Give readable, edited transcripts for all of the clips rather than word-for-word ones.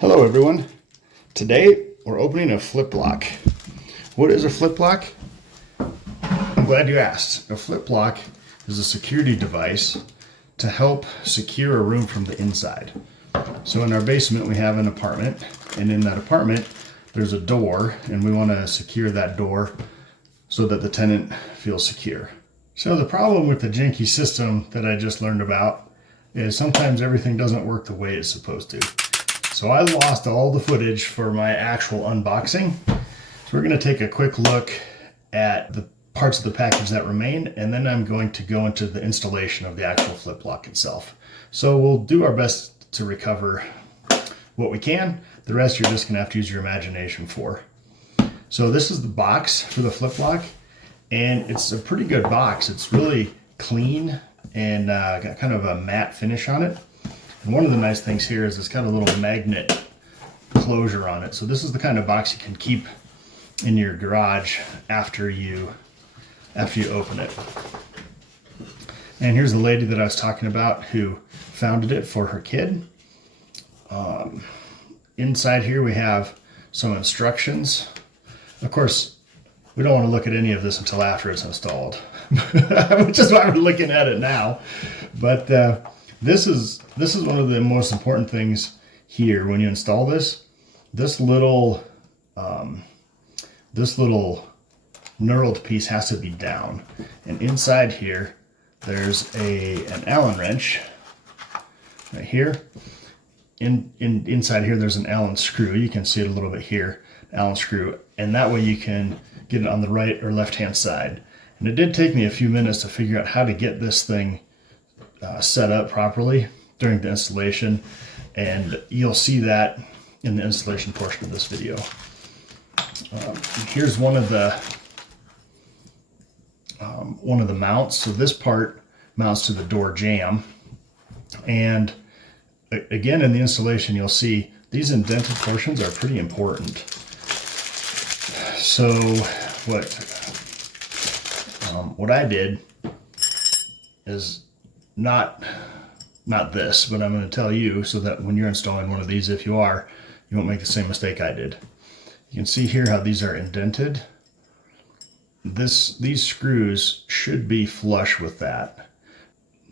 Hello everyone. Today we're opening a Flip Lok. What is a Flip Lok? I'm glad you asked. A Flip Lok is a security device to help secure a room from the inside. So in our basement we have an apartment, and in that apartment there's a door, and we want to secure that door so that the tenant feels secure. So the problem with the janky system that I just learned about is sometimes everything doesn't work the way it's supposed to. So I lost all the footage for my actual unboxing. So we're going to take a quick look at the parts of the package that remain, and then I'm going to go into the installation of the actual Flip Lok itself. So we'll do our best to recover what we can. The rest you're just going to have to use your imagination for. So this is the box for the Flip Lok, and it's a pretty good box. It's really clean and got kind of a matte finish on it. And one of the nice things here is it's got a little magnet closure on it. So this is the kind of box you can keep in your garage after you open it. And here's the lady that I was talking about who founded it for her kid. Inside here we have some instructions. Of course, we don't want to look at any of this until after it's installed, which is why we're looking at it now. But this is one of the most important things here when you install this. This little knurled piece has to be down, and inside here there's an Allen wrench right here. Inside here there's an Allen screw. You can see it a little bit here, Allen screw, and that way you can get it on the right or left hand side. And it did take me a few minutes to figure out how to get this thing set up properly during the installation, and you'll see that in the installation portion of this video. Here's one of the mounts. So this part mounts to the door jamb, and again in the installation you'll see these indented portions are pretty important. So what I did is not this, but I'm going to tell you so that when you're installing one of these, if you are, you won't make the same mistake I did. You can see here how these are indented. These screws should be flush with that.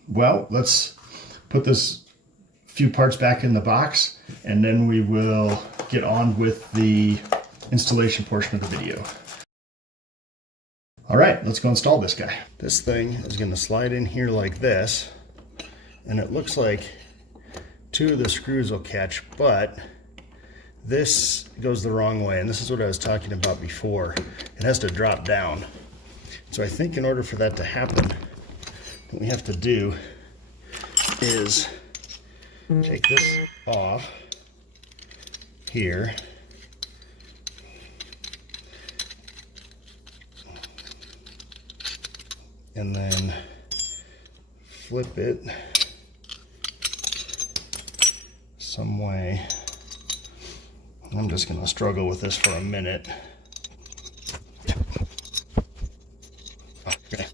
Well, let's put this few parts back in the box, and then we will get on with the installation portion of the video. All right, let's go install this guy. This thing is going to slide in here like this, and it looks like two of the screws will catch, but this goes the wrong way, and this is what I was talking about before. It has to drop down. So I think in order for that to happen, what we have to do is take this off here, and then flip it some way. I'm just going to struggle with this for a minute. Okay.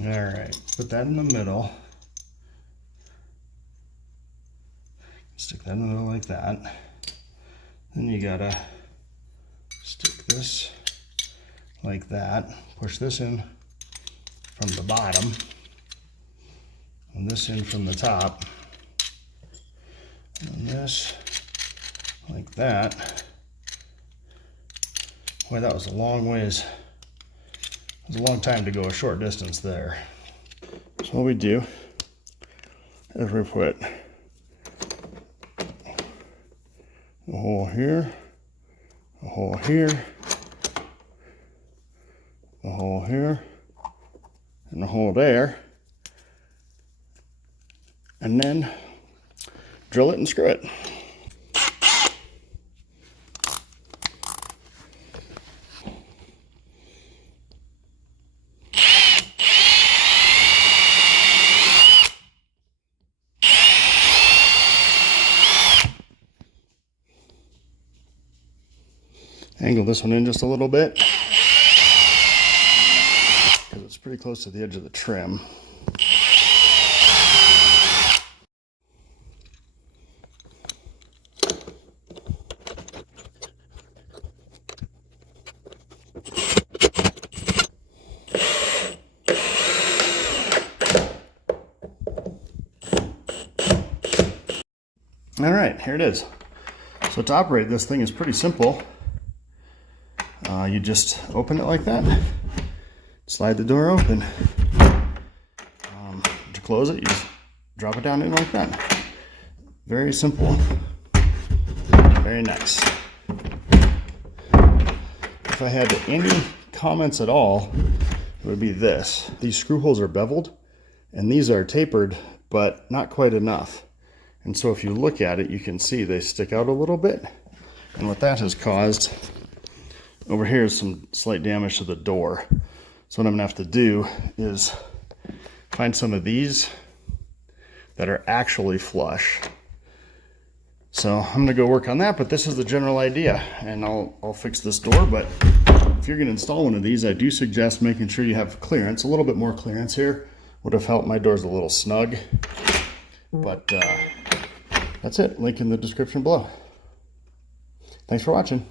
All right, put that in the middle. Stick that in the middle like that. Then you gotta stick this like that. Push this in from the bottom, and this in from the top, and this like that. Boy, that was a long ways. It was a long time to go a short distance there. So what we do is we put a hole here, a hole here, a hole here, and a hole there, and then drill it and screw it. Angle this one in just a little bit. pretty close to the edge of the trim. All right, here it is. So to operate this thing is pretty simple. You just open it like that, slide the door open. To close it, you just drop it down in like that. Very simple, very nice. If I had any comments at all, it would be this. These screw holes are beveled, and these are tapered, but not quite enough. And so if you look at it, you can see they stick out a little bit. And what that has caused over here is some slight damage to the door. So what I'm gonna have to do is find some of these that are actually flush. So I'm gonna go work on that, but this is the general idea, and I'll fix this door. But if you're gonna install one of these, I do suggest making sure you have clearance. A little bit more clearance here would have helped. My door's a little snug, but that's it. Link in the description below. Thanks for watching.